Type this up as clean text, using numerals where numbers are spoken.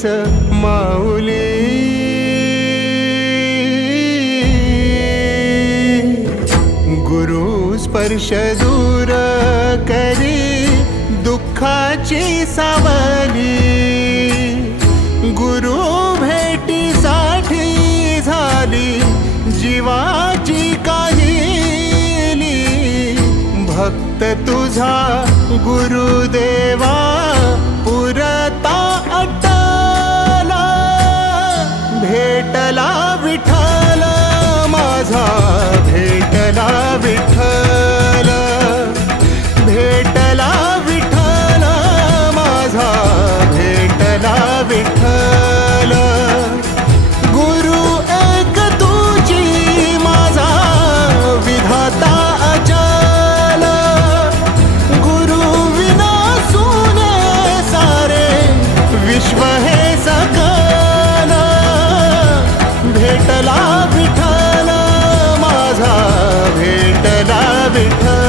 हीच माऊली। गुरु स्पर्श दूर करी दुःखाची सावली। गुरु भेटीसाठी झाली जीवाची काहिली। भक्त तुझा गुरुदेवा पुरता अटला। भेटला विठ्ठल माझा, भेटला विठ्ठल, भेटला विठ्ठल माझा, भेटला विठ्ठल। गुरु एक तुझी माझा विधाता अचल। गुरु विना सुने सारे विश्व हे सकल। भेटला विठ्ठल माझा, भेटला विठ्ठल।